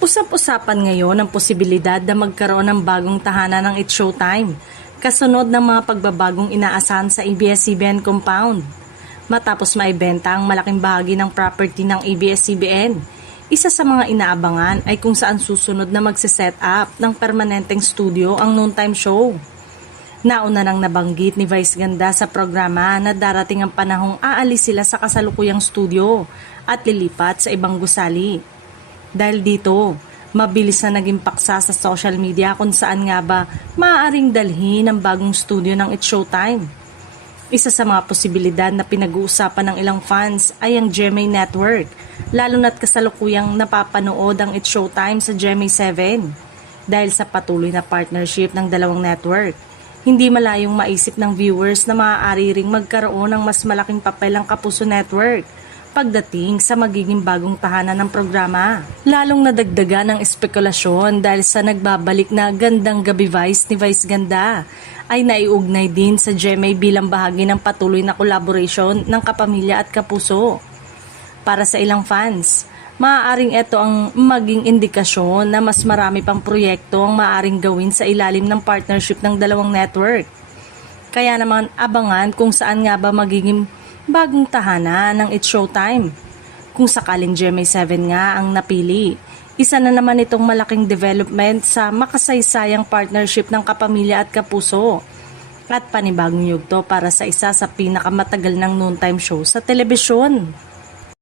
Usap-usapan ngayon ang posibilidad na magkaroon ng bagong tahanan ng It's Showtime, kasunod ng mga pagbabagong inaasahan sa ABS-CBN compound. Matapos maibenta ang malaking bahagi ng property ng ABS-CBN, isa sa mga inaabangan ay kung saan susunod na magsiset up ng permanenteng studio ang noontime show. Nauna nang nabanggit ni Vice Ganda sa programa na darating ang panahong aalis sila sa kasalukuyang studio at lilipat sa ibang gusali. Dahil dito, mabilis na naging paksa sa social media kung saan nga ba maaaring dalhin ang bagong studio ng It's Showtime. Isa sa mga posibilidad na pinag-uusapan ng ilang fans ay ang GMA Network, lalo na't kasalukuyang napapanood ang It's Showtime sa GMA7. Dahil sa patuloy na partnership ng dalawang network, hindi malayong maisip ng viewers na maaari ring magkaroon ng mas malaking papel ang Kapuso Network pagdating sa magiging bagong tahanan ng programa. Lalong nadagdagan ng espekulasyon dahil sa nagbabalik na Gandang Gabi Vice ni Vice Ganda ay naiugnay din sa GMA bilang bahagi ng patuloy na collaboration ng Kapamilya at Kapuso. Para sa ilang fans, maaaring ito ang maging indikasyon na mas marami pang proyekto ang maaaring gawin sa ilalim ng partnership ng dalawang network. Kaya naman abangan kung saan nga ba magiging bagong tahanan ng It's Showtime. Kung sakaling GMA7 nga ang napili, isa na naman itong malaking development sa makasaysayang partnership ng Kapamilya at Kapuso at panibagong yugto para sa isa sa pinakamatagal ng noontime show sa telebisyon.